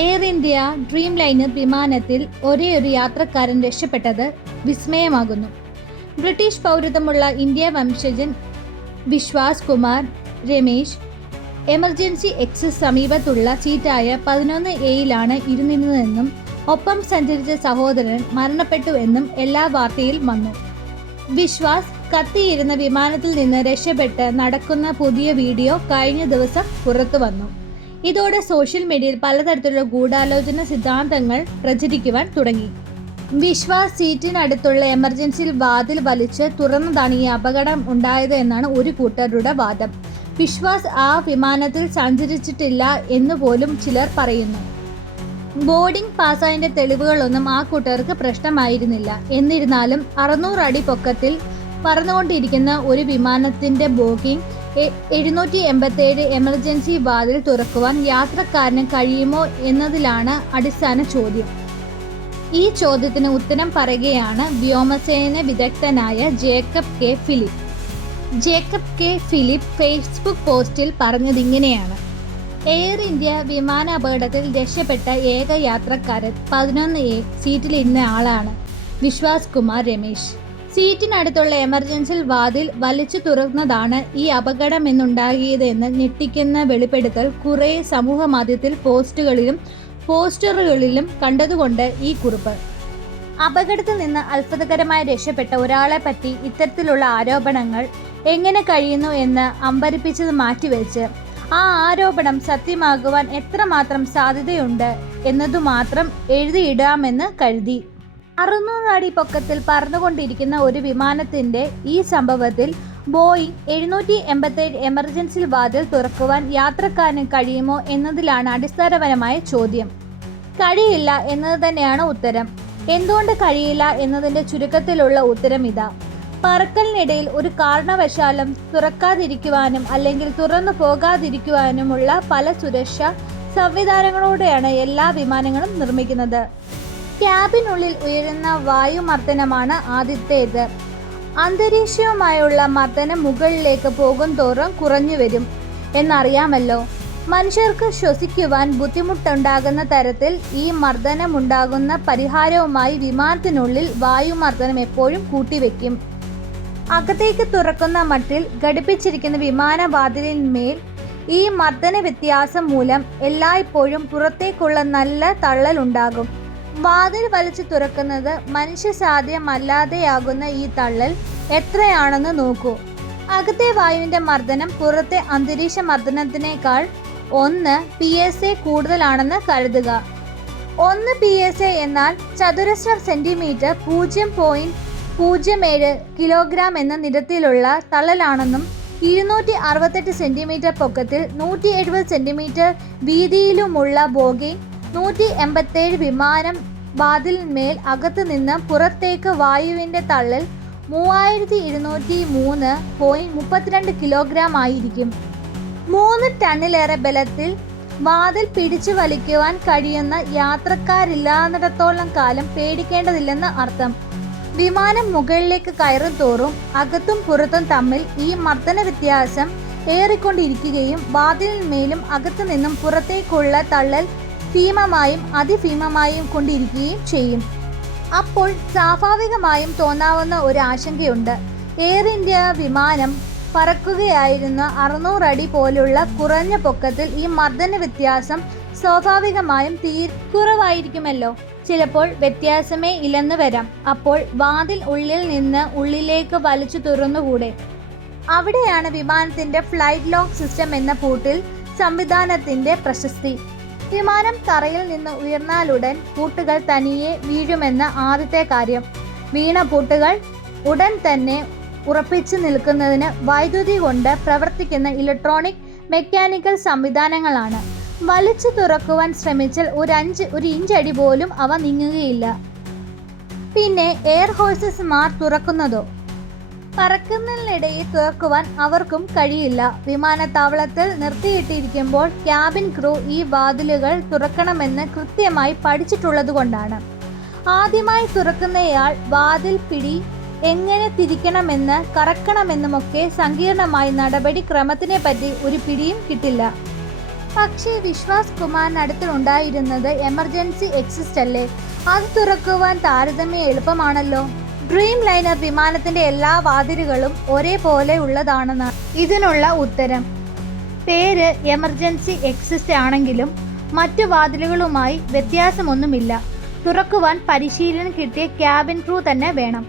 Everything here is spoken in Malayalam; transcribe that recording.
എയർ ഇന്ത്യ ഡ്രീം ലൈനർ വിമാനത്തിൽ ഒരേ ഒരു യാത്രക്കാരൻ രക്ഷപ്പെട്ടത് വിസ്മയമാകുന്നു. ബ്രിട്ടീഷ് പൗരത്വമുള്ള ഇന്ത്യ വംശജൻ വിശ്വാസ് കുമാർ രമേശ് എമർജൻസി എക്സസ് സമീപത്തുള്ള സീറ്റായ പതിനൊന്ന് എയിലാണ് ഇരുന്നിരുന്നതെന്നും ഒപ്പം സഞ്ചരിച്ച സഹോദരൻ മരണപ്പെട്ടു എന്നും എല്ലാ വാർത്തയിൽ വന്നു. വിശ്വാസ് കത്തിയിരുന്ന വിമാനത്തിൽ നിന്ന് രക്ഷപ്പെട്ട് നടക്കുന്ന പുതിയ വീഡിയോ കഴിഞ്ഞ ദിവസം പുറത്തു വന്നു. ഇതോടെ സോഷ്യൽ മീഡിയയിൽ പലതരത്തിലുള്ള ഗൂഢാലോചന സിദ്ധാന്തങ്ങൾ പ്രചരിക്കുവാൻ തുടങ്ങി. വിശ്വാസ് സീറ്റിനടുത്തുള്ള എമർജൻസിയിൽ വാതിൽ വലിച്ച് തുറന്നതാണ് ഈ അപകടം ഉണ്ടായത് എന്നാണ് ഒരു കൂട്ടരുടെ വാദം. വിശ്വാസ് ആ വിമാനത്തിൽ സഞ്ചരിച്ചിട്ടില്ല എന്ന് പോലും ചിലർ പറയുന്നു. ബോർഡിംഗ് പാസ്സായതിന്റെ തെളിവുകളൊന്നും ആ കൂട്ടർക്ക് പ്രശ്നമായിരുന്നില്ല. എന്നിരുന്നാലും അറുന്നൂറ് അടി പൊക്കത്തിൽ പറന്നുകൊണ്ടിരിക്കുന്ന ഒരു വിമാനത്തിന്റെ ബോഗിംഗ് എഴുന്നൂറ്റി എൺപത്തേഴ് എമർജൻസി വാതിൽ തുറക്കുവാൻ യാത്രക്കാരന് കഴിയുമോ എന്നതിലാണ് അടിസ്ഥാന ചോദ്യം. ഈ ചോദ്യത്തിന് ഉത്തരം പറയുകയാണ് വ്യോമസേന വിദഗ്ധനായ Jacob K. Philip. Jacob K. Philip Facebook പോസ്റ്റിൽ പറഞ്ഞതിങ്ങനെയാണ്. എയർ ഇന്ത്യ വിമാന അപകടത്തിൽ രക്ഷപ്പെട്ട ഏക യാത്രക്കാരൻ പതിനൊന്ന് എ സീറ്റിലിരുന്ന ആളാണ്. വിശ്വാസ് കുമാർ രമേശ്. സീറ്റിനടുത്തുള്ള എമർജൻസി വാതിൽ വലിച്ചു തുറന്നതാണ് ഈ അപകടമെന്നുണ്ടാകിയതെന്ന് ഞെട്ടിക്കുന്ന വെളിപ്പെടുത്തൽ കുറെ സമൂഹ മാധ്യമത്തിൽ പോസ്റ്റുകളിലും പോസ്റ്ററുകളിലും കണ്ടതുകൊണ്ട് ഈ കുറിപ്പ്. അപകടത്തിൽ നിന്ന് അത്ഭുതകരമായി രക്ഷപ്പെട്ട ഒരാളെ പറ്റി ഇത്തരത്തിലുള്ള ആരോപണങ്ങൾ എങ്ങനെ കഴിയുന്നു എന്ന് അമ്പരിപ്പിച്ചത് മാറ്റിവെച്ച് ആ ആരോപണം സത്യമാകുവാൻ എത്രമാത്രം സാധ്യതയുണ്ട് എന്നതു മാത്രം എഴുതിയിടാമെന്ന് കരുതി. അറുന്നൂറ് അടി പൊക്കത്തിൽ പറന്നുകൊണ്ടിരിക്കുന്ന ഒരു വിമാനത്തിന്റെ ഈ സംഭവത്തിൽ ബോയിങ് എഴുന്നൂറ്റി എൺപത്തേഴ് എമർജൻസി വാതിൽ തുറക്കുവാൻ യാത്രക്കാരന് കഴിയുമോ എന്നതിലാണ് അടിസ്ഥാനപരമായ ചോദ്യം. കഴിയില്ല എന്നത് തന്നെയാണ് ഉത്തരം. എന്തുകൊണ്ട് കഴിയില്ല എന്നതിന്റെ ചുരുക്കത്തിലുള്ള ഉത്തരം ഇതാ. പറക്കലിനിടയിൽ ഒരു കാരണവശാലും തുറക്കാതിരിക്കുവാനും അല്ലെങ്കിൽ തുറന്നു പോകാതിരിക്കുവാനുമുള്ള പല സുരക്ഷാ സംവിധാനങ്ങളോടെയാണ് എല്ലാ വിമാനങ്ങളും നിർമ്മിക്കുന്നത്. ക്യാബിനുള്ളിൽ ഉയരുന്ന വായുമർദ്ദനമാണ് ആദ്യത്തേത്. അന്തരീക്ഷവുമായുള്ള മർദ്ദനം മുകളിലേക്ക് പോകും തോറും കുറഞ്ഞു വരും എന്നറിയാമല്ലോ മനുഷ്യർക്ക് ശ്വസിക്കുവാൻ ബുദ്ധിമുട്ടുണ്ടാകുന്ന തരത്തിൽ ഈ മർദ്ദനമുണ്ടാകുന്ന പരിഹാരവുമായി വിമാനത്തിനുള്ളിൽ വായുമർദ്ദനം എപ്പോഴും കൂട്ടിവെക്കും. അകത്തേക്ക് തുറക്കുന്ന മട്ടിൽ ഘടിപ്പിച്ചിരിക്കുന്ന വിമാനവാതിലിന്മേൽ ഈ മർദ്ദന വ്യത്യാസം മൂലം എല്ലായ്പ്പോഴും പുറത്തേക്കുള്ള നല്ല തള്ളലുണ്ടാകും. വാതിൽ വലിച്ചു തുറക്കുന്നത് മനുഷ്യ സാധ്യമല്ലാതെയാകുന്ന ഈ തള്ളൽ എത്രയാണെന്ന് നോക്കൂ. അകത്തെ വായുവിന്റെ മർദ്ദനം പുറത്തെ അന്തരീക്ഷ മർദ്ദനത്തിനേക്കാൾ ഒന്ന് പി എസ് എ കൂടുതലാണെന്ന് കരുതുക. ഒന്ന് പി എസ് എ എന്നാൽ ചതുരശ്ര സെന്റിമീറ്റർ പൂജ്യം പോയിന്റ് പൂജ്യം ഏഴ് കിലോഗ്രാം എന്ന നിരത്തിലുള്ള തള്ളലാണെന്നും ഇരുന്നൂറ്റി അറുപത്തെട്ട് സെന്റിമീറ്റർ പൊക്കത്തിൽ നൂറ്റി എഴുപത് സെന്റിമീറ്റർ വീതിയിലുമുള്ള ബോഗി നൂറ്റി എൺപത്തേഴ് വിമാനം വാതിലിന്മേൽ അകത്തു നിന്ന് പുറത്തേക്ക് വായുവിന്റെ തള്ളൽ മൂവായിരത്തി ഇരുന്നൂറ്റി മൂന്ന് പോയിന്റ് മുപ്പത്തിരണ്ട് കിലോഗ്രാം ആയിരിക്കും. മൂന്ന് ടണ്ണിലേറെ ബലത്തിൽ വാതിൽ പിടിച്ചു വലിക്കുവാൻ കഴിയുന്ന യാത്രക്കാരില്ലാന്നിടത്തോളം കാലം പേടിക്കേണ്ടതില്ലെന്ന് അർത്ഥം. വിമാനം മുകളിലേക്ക് കയറും തോറും അകത്തും പുറത്തും തമ്മിൽ ഈ മർദ്ദന വ്യത്യാസം ഏറിക്കൊണ്ടിരിക്കുകയും വാതിലിന്മേലും അകത്തു നിന്നും പുറത്തേക്കുള്ള തള്ളൽ ഭീമമായും അതിഭീമമായും കൊണ്ടിരിക്കുകയും ചെയ്യും. അപ്പോൾ സ്വാഭാവികമായും തോന്നാവുന്ന ഒരു ആശങ്കയുണ്ട്. എയർ ഇന്ത്യ വിമാനം പറക്കുകയായിരുന്ന അറുന്നൂറ് അടി പോലുള്ള കുറഞ്ഞ പൊക്കത്തിൽ ഈ മർദ്ദന വ്യത്യാസം സ്വാഭാവികമായും തീ കുറവായിരിക്കുമല്ലോ. ചിലപ്പോൾ വ്യത്യാസമേ ഇല്ലെന്ന് വരാം. അപ്പോൾ വാതിൽ ഉള്ളിൽ നിന്ന് ഉള്ളിലേക്ക് വലിച്ചു തുറന്നുകൂടെ? അവിടെയാണ് വിമാനത്തിന്റെ ഫ്ലൈറ്റ് ലോക്ക് സിസ്റ്റം എന്ന പൂട്ടിൽ സംവിധാനത്തിന്റെ പ്രശസ്തി. വിമാനം തറയിൽ നിന്ന് ഉയർന്നാലുടൻ പൂട്ടുകൾ തനിയെ വീഴുമെന്ന ആദ്യത്തെ കാര്യം. വീണ പൂട്ടുകൾ ഉടൻ തന്നെ ഉറപ്പിച്ചു നിൽക്കുന്നതിന് വൈദ്യുതി കൊണ്ട് പ്രവർത്തിക്കുന്ന ഇലക്ട്രോണിക് മെക്കാനിക്കൽ സംവിധാനങ്ങളാണ്. വലിച്ചു തുറക്കുവാൻ ശ്രമിച്ചാൽ ഒരു അഞ്ച് ഒരു ഇഞ്ചടി പോലും അവ നീങ്ങുകയില്ല. പിന്നെ എയർ ഹോഴ്സസ് മാർ തുറക്കുന്നതോ? പറക്കുന്നതിനിടയിൽ തുറക്കുവാൻ അവർക്കും കഴിയില്ല. വിമാനത്താവളത്തിൽ നിർത്തിയിട്ടിരിക്കുമ്പോൾ ക്യാബിൻ ക്രൂ ഈ വാതിലുകൾ തുറക്കണമെന്ന് കൃത്യമായി പഠിച്ചിട്ടുള്ളതുകൊണ്ടാണ്. ആദ്യമായി തുറക്കുന്നയാൾ വാതിൽ പിടി എങ്ങനെ തിരിക്കണമെന്ന് കറക്കണമെന്നുമൊക്കെ സങ്കീർണമായ നടപടി ക്രമത്തിനെ പറ്റി ഒരു പിടിയും കിട്ടില്ല. പക്ഷേ വിശ്വാസ് കുമാറിനടുത്തുണ്ടായിരുന്നത് എമർജൻസി എക്സിസ്റ്റ് അല്ലേ അത് തുറക്കുവാൻ താരതമ്യ എളുപ്പമാണല്ലോ. ഡ്രീം ലൈനർ വിമാനത്തിന്റെ എല്ലാ വാതിലുകളും ഒരേപോലെ ഉള്ളതാണെന്ന് ഇതിനുള്ള ഉത്തരം. പേര് എമർജൻസി എക്സിസ്റ്റ് ആണെങ്കിലും മറ്റു വാതിലുകളുമായി വ്യത്യാസമൊന്നുമില്ല. തുറക്കുവാൻ പരിശീലനം കിട്ടിയ ക്യാബിൻ ക്രൂ തന്നെ വേണം.